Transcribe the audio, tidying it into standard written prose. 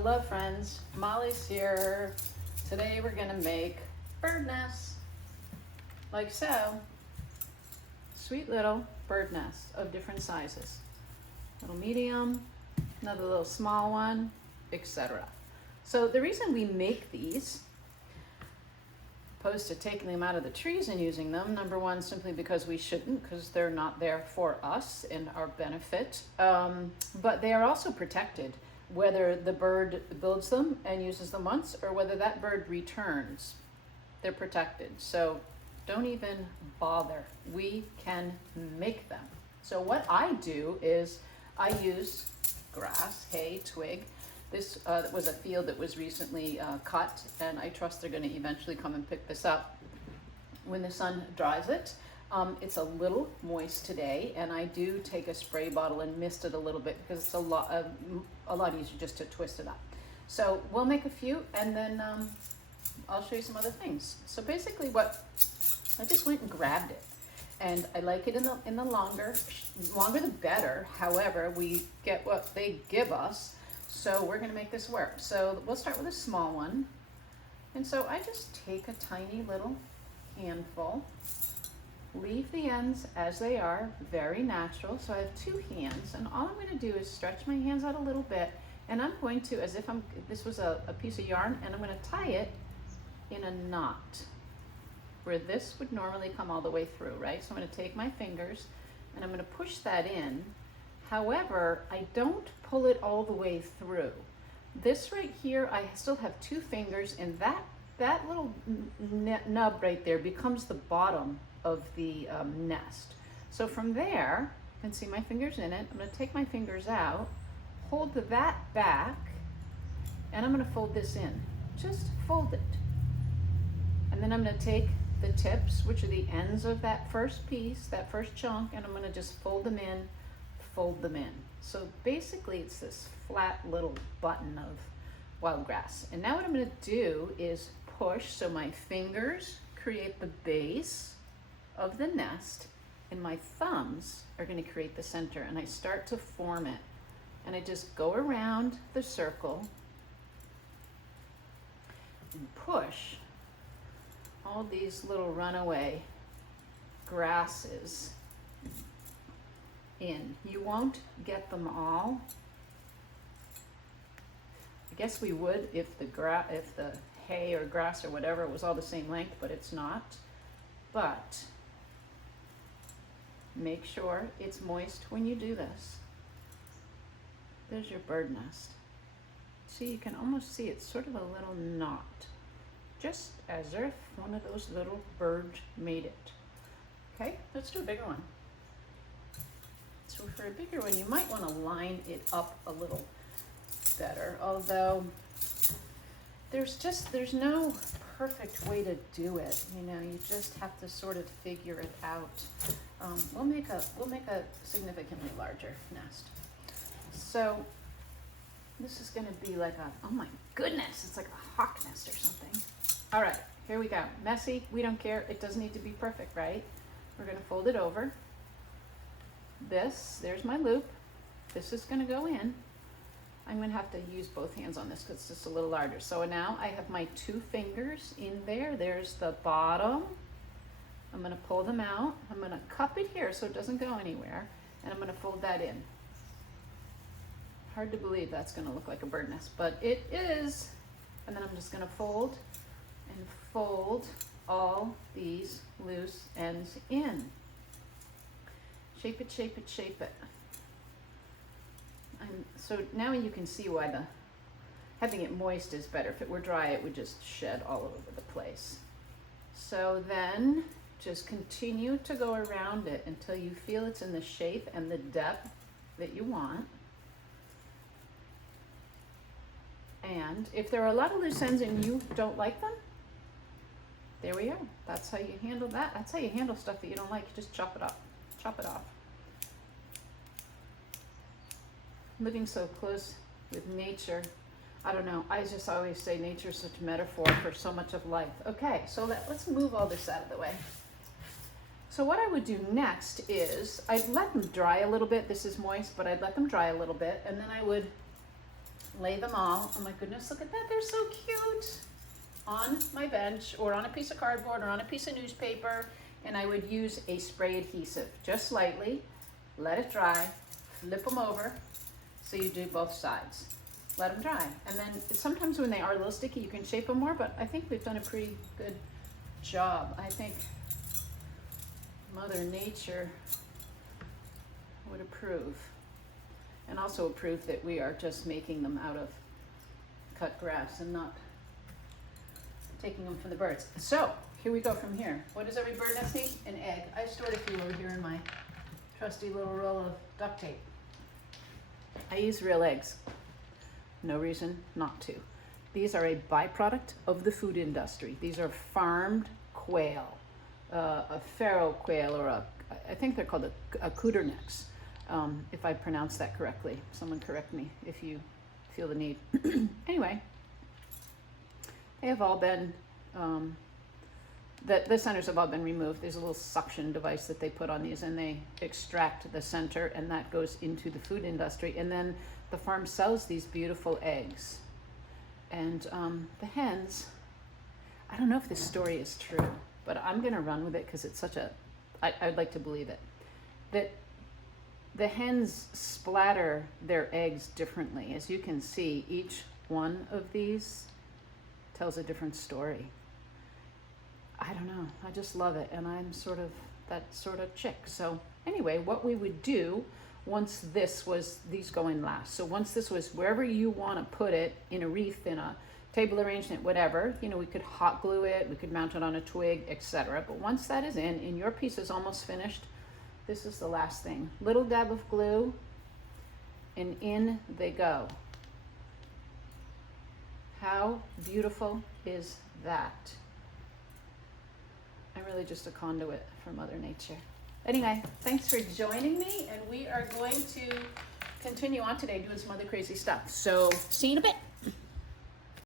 Hello friends, Molly's here. Today we're gonna make bird nests, like so. Sweet little bird nests of different sizes. Little medium, another little small one, etc. So the reason we make these, opposed to taking them out of the trees and using them, number one, simply because we shouldn't, because they're not there for us and our benefit, but they are also protected, whether the bird builds them and uses them once or whether that bird returns. They're protected, so don't even bother. We can make them. So what I do is I use grass, hay, twig. This was a field that was recently cut, and I trust they're going to eventually come and pick this up when the sun dries it. It's a little moist today, and I do take a spray bottle and mist it a little bit because it's a lot easier just to twist it up. So we'll make a few, and then I'll show you some other things. So basically, I just went and grabbed it, and I like it in the longer the better. However, we get what they give us. So we're going to make this work. So we'll start with a small one. And so I just take a tiny little handful, leave the ends as they are, very natural. So I have two hands, and all I'm going to do is stretch my hands out a little bit, and I'm going to, as if this was a piece of yarn, and I'm going to tie it in a knot where this would normally come all the way through, right? So I'm going to take my fingers and I'm going to push that in. However, I don't pull it all the way through. This right here, I still have two fingers, and that little nub right there becomes the bottom of the nest. So from there, you can see my fingers in it. I'm going to take my fingers out, hold that back, and I'm going to fold this in. Just fold it. And then I'm going to take the tips, which are the ends of that first piece, that first chunk, and I'm going to just fold them in. Fold them in. So basically it's this flat little button of wild grass. And now what I'm going to do is push, so my fingers create the base of the nest and my thumbs are going to create the center, and I start to form it, and I just go around the circle and push all these little runaway grasses in. You won't get them all. I guess we would if the hay or grass or whatever was all the same length, but it's not. But make sure it's moist when you do this. There's your bird nest. See, you can almost see it's sort of a little knot, just as if one of those little birds made it. Okay, let's do a bigger one. So for a bigger one, you might want to line it up a little better, although there's no perfect way to do it. You know, you just have to sort of figure it out. We'll make a significantly larger nest. So this is going to be like oh my goodness, it's like a hawk nest or something. All right, here we go. Messy, we don't care. It doesn't need to be perfect, right? We're going to fold it over. There's my loop. This is going to go in. I'm going to have to use both hands on this because it's just a little larger. So now I have my two fingers in there. There's the bottom. I'm going to pull them out. I'm going to cup it here so it doesn't go anywhere, and I'm going to fold that in. Hard to believe that's going to look like a bird nest, but it is. And then I'm just going to fold and fold all these loose ends in. Shape it, shape it, shape it. And so now you can see why having it moist is better. If it were dry, it would just shed all over the place. So then just continue to go around it until you feel it's in the shape and the depth that you want. And if there are a lot of loose ends and you don't like them, there we are. That's how you handle that. That's how you handle stuff that you don't like. You just chop it up. Chop it off. Living so close with nature, I don't know, I just always say nature is such a metaphor for so much of life. Okay, so let's move all this out of the way. So what I would do next is I'd let them dry a little bit. This is moist, but I'd let them dry a little bit, and then I would lay them all, oh my goodness, look at that, they're so cute, on my bench or on a piece of cardboard or on a piece of newspaper, and I would use a spray adhesive, just lightly, let it dry, flip them over, so you do both sides. Let them dry. And then sometimes when they are a little sticky, you can shape them more, but I think we've done a pretty good job. I think Mother Nature would approve, and also approve that we are just making them out of cut grass and not taking them from the birds. So here we go from here. What does every bird nest need? An egg. I stored a few over here in my trusty little roll of duct tape. I use real eggs. No reason not to. These are a byproduct of the food industry. These are farmed quail, a pharaoh quail, or I think they're called a cooter-necks, if I pronounce that correctly. Someone correct me if you feel the need. Anyway, they have all been, the centers have all been removed. There's a little suction device that they put on these, and they extract the center, and that goes into the food industry. And then the farm sells these beautiful eggs. And the hens, I don't know if this story is true, but I'm gonna run with it because it's such a, I'd like to believe it, that the hens splatter their eggs differently. As you can see, each one of these tells a different story. I don't know, I just love it, and I'm sort of that sort of chick. So anyway, what we would do once this was, these go in last. So once this was wherever you want to put it, in a wreath, in a table arrangement, whatever, you know, we could hot glue it, we could mount it on a twig, etc. But once that is in, and your piece is almost finished, this is the last thing. Little dab of glue, and in they go. How beautiful is that? I'm really just a conduit for Mother Nature. Anyway, thanks for joining me, and we are going to continue on today doing some other crazy stuff. So see you in a bit.